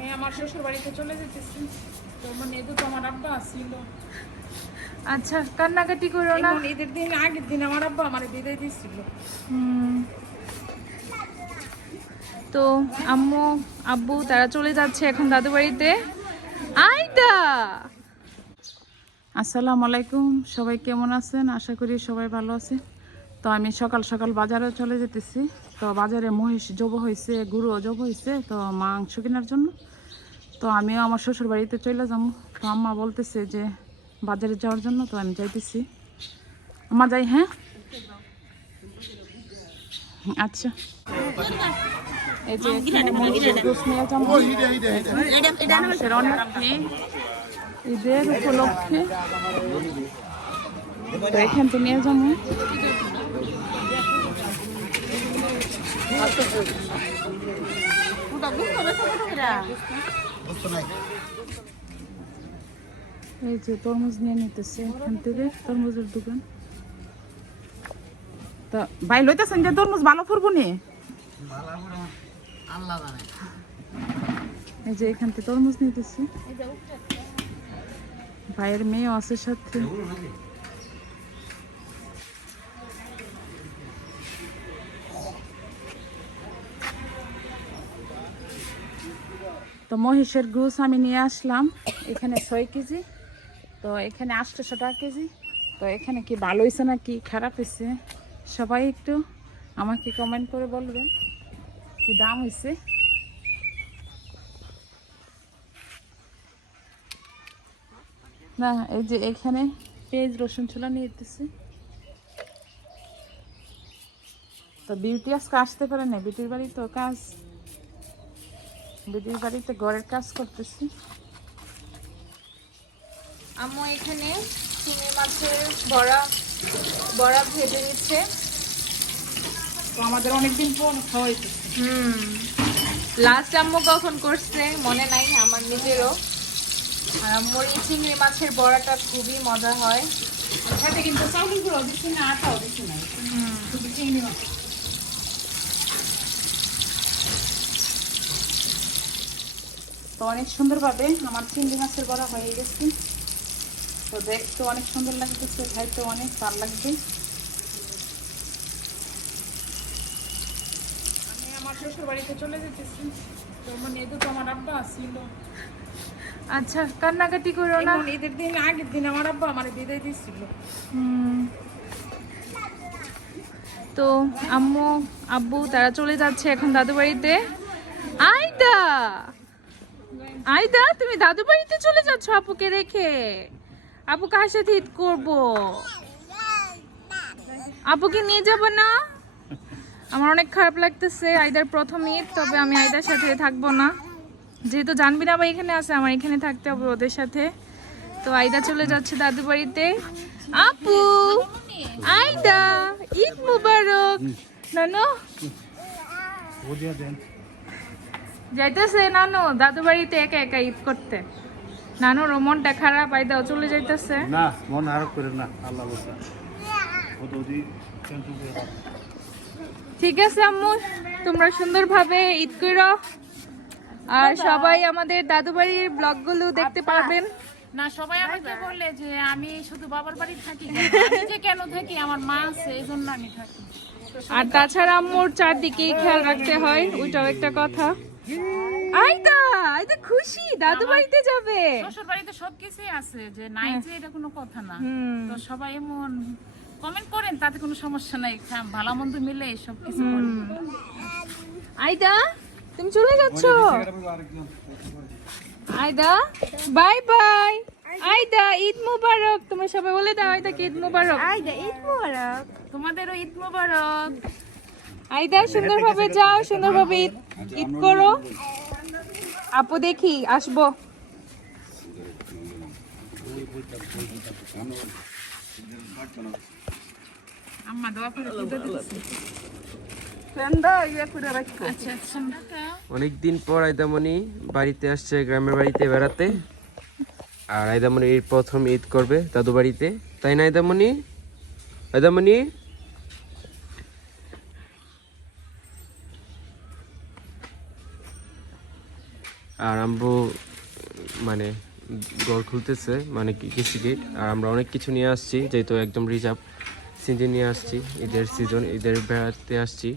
আমি আমার শ্বশুর বাড়িতে চলে যেতেছি। তো মানে দুটো আমার আব্বা আসছিল আচ্ছা কান্নাকাটি করো না। ঈদের দিন আগের দিন আমার আব্বা আমার বিদায় দিচ্ছিল। তো আম্মু আব্বু তারা চলে যাচ্ছে এখন দাদু বাড়িতে আইদা আসসালামু আলাইকুম সবাই কেমন আছেন? আশা করি সবাই ভালো আছে তো আমি সকাল সকাল বাজারে চলে যেতেছি। তো বাজারে মহিষ জব হয়েছে গুঁড়ো জব হয়েছে, তো মাংস কেনার জন্য। তো আমিও আমার শ্বশুর বাড়িতে চলে যাব। তো আম্মা বলতেছে যে বাজারে যাওয়ার জন্য, তো আমি যাইতেছি। আম্মা যাই হ্যাঁ? আচ্ছা। এই যে এখান থেকে নিয়ে যাব। এই যে তরমুজ নিয়ে নিতেছে এখান থেকে, তরমুজের দোকান। তা ভাই লইতেছেন যে তরমুজ ভালো ফুরবো নি? এই যে এখান থেকে তরমুজ নিতেছে। ভাইয়ের মেয়েও আছে সাথে। তো মহিষের গুছ আমি নিয়ে আসলাম। এখানে ছয় কেজি। তো এখানে আটশোশো টাকা কেজি। তো এখানে কি ভালো হয়েছে না কি খারাপ হয়েছে? সবাই একটু আমাকে কমেন্ট করে বলবেন কি দাম হয়েছে। না, এই যে এখানে পেঁয়াজ, রসুন, ছোলা নিয়ে তো বিউটি আজকে আসতে পারে না, বিউটির বাড়ি তো কাজ। বিউটির বাড়িতে ঘরের কাজ করতেছি। আম্মু এখানে চিংড়ি মাছের বড়া বড়া ভেজে নিচ্ছে। তো আমাদের অনেকদিন পর খাওয়া হুম। লাস্ট আম্মু কখন করছে মনে নাই আমার নিজেরও। আর আম্মুর এই চিংড়ি মাছের বড়াটা খুবই মজা হয়। সাথে কিন্তু চাউলের গুঁড়ো দিচ্ছি না আটাও দিচ্ছি না। শুধু চিংড়ি মাছ। তো অনেক সুন্দরভাবে আমার চিংড়ি মাছের বড়া হয়ে গেছে। তো দেখতে অনেক সুন্দর লাগতেছে খাইতে অনেক ভালো লাগবে আমি আমার শ্বশুর বাড়িতে চলে যেতেছি। তো মানে দুটো আমার আব্বা আসছিল আচ্ছা কান্নাকাটি করো না। ঈদের দিন আগের দিন আমার আব্বা আমার বিদায় দিচ্ছিল হুম। তো আম্মু আব্বু তারা চলে যাচ্ছে এখন দাদু বাড়িতে আইদা আইদা তুমি দাদু বাড়িতে চলে যাচ্ছ আপুকে রেখে। আপু কার সাথে ঈদ করব? আপুকে নিয়ে যাব না? আমার অনেক খারাপ লাগতেছে, আইদার প্রথম ঈদ, তবে আমি আইদার সাথে থাকব না। যেহেতু জানবি না বা এখানে আছে, আমার এখানে থাকতে হবে ওদের সাথে। তো আইদা চলে যাচ্ছে দাদু বাড়িতে। আপু, আইদা, ঈদ মুবারক। নানু। যাইতেছে নানু দাদু বাড়িতে একা একা ঈদ করতে। নানুর মনটা খারাপ আইদাও চলে যাইতেছে। না মন আরোপ করে না আল্লাহ ঠিক আছে আম্মু তোমরা সুন্দরভাবে ঈদ করো। আর সবাই আমাদের দাদু বাড়ির ব্লগগুলো দেখতে পারবেন। না সবাই আমাকে বলে যে আমি শুধু বাবার বাড়ি থাকি। কেন? আমি যে কেন থাকি আমার মা আছে এই জন্য আমি থাকি। আর তাছাড়া আম্মুর চারদিকেই খেয়াল রাখতে হয় ওইটাও একটা কথা। আইদা আইদা খুশি দাদু বাড়িতে যাবে। শ্বশুর বাড়িতে সবকিছুই আছে যে নাই যে এটা কোনো কথা না। তো সবাই এমন কমেন্ট করেন তাতে কোনো সমস্যা নাই ভালো মন্দ মিলে সব কিছু। আইদা তুমি চলে যাচ্ছ? Aida bye bye. আইদা ঈদ মুবারক। তোমরা সবাই বলে দাও আইদা ঈদ মুবারক? আইদা ঈদ মুবারক। তোমাদেরও ঈদ মোবারক। আইদা সুন্দরভাবে যাও সুন্দরভাবে ঈদ ঈদ করো। আপু দেখি আসব। আম্মা দোয়া করে খুদে দিতেছি। আচ্ছা আচ্ছা অনেকদিন পর আইদামণি বাড়িতে আসছে গ্রামের বাড়িতে বেড়াতে। আর আইদামণি এর প্রথম ঈদ করবে দাদু বাড়িতে তাই না আইদামণি? আইদামণি? আর আমরা মানে গড় খুলতেছে মানে কৃষি গেট আর আমরা অনেক কিছু নিয়ে আসছি, যেহেতু একদম রিজার্ভ সিজন নিয়ে আসছি, ঈদের সিজন ঈদের বেড়াতে আসছি।